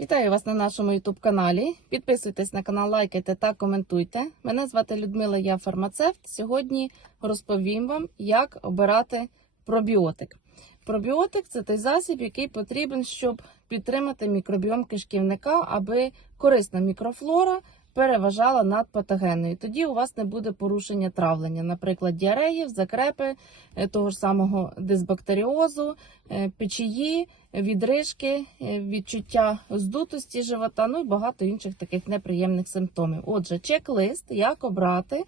Вітаю вас на нашому youtube каналі. Підписуйтесь на канал, лайкайте та коментуйте. Мене звати Людмила, я фармацевт. Сьогодні розповім вам, як обирати пробіотик. Пробіотик це той засіб, який потрібен, щоб підтримати мікробіом кишківника, аби корисна мікрофлора переважала над патогенною. Тоді у вас не буде порушення травлення, наприклад, діареїв, закрепи, е, того ж самого дисбактеріозу, е, печії, відрижки, е, відчуття здутості живота, ну і багато інших таких неприємних симптомів. Отже, чек-лист, як обрати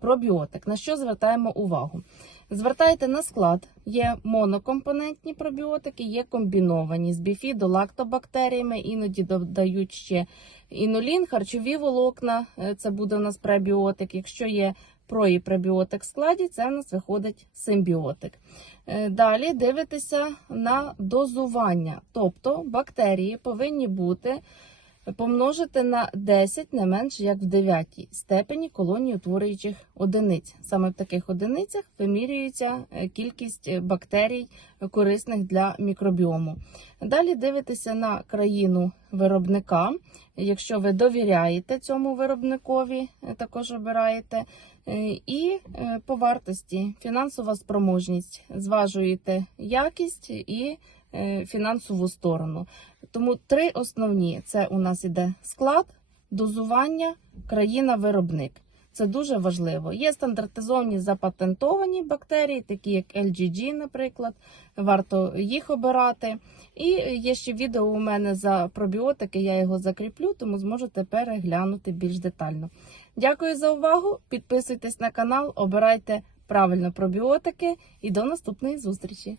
пробіотик. На що звертаємо увагу? Звертайте на склад, є монокомпонентні пробіотики, є комбіновані з біфідолактобактеріями, іноді додають ще інулін, харчові волокна, е, це буде у нас пребіотик. Якщо є про і пребіотик в складі, це в нас виходить симбіотик. Е, Далі дивитися на дозування, тобто бактерії повинні бути помножити на 10 не менш як в 9 степені колонії утворюючих одиниць. Саме в таких одиницях вимірюється е, кількість е, бактерій е, корисних для мікробіому. Далі дивитися на країну виробника. Якщо ви довіряєте цьому виробникові, також обираєте. І по вартості фінансова спроможність зважуєте якість і фінансову сторону. Тому три основні: це у нас іде склад, дозування, країна-виробник. Це дуже важливо. Є стандартизовані запатентовані бактерії, такі як LGG, наприклад. Варто їх обирати. І є ще відео у мене за пробіотики, я його закріплю, тому зможете переглянути більш детально. Дякую за увагу. Підписуйтесь на канал, обирайте правильно пробіотики і до наступної зустрічі!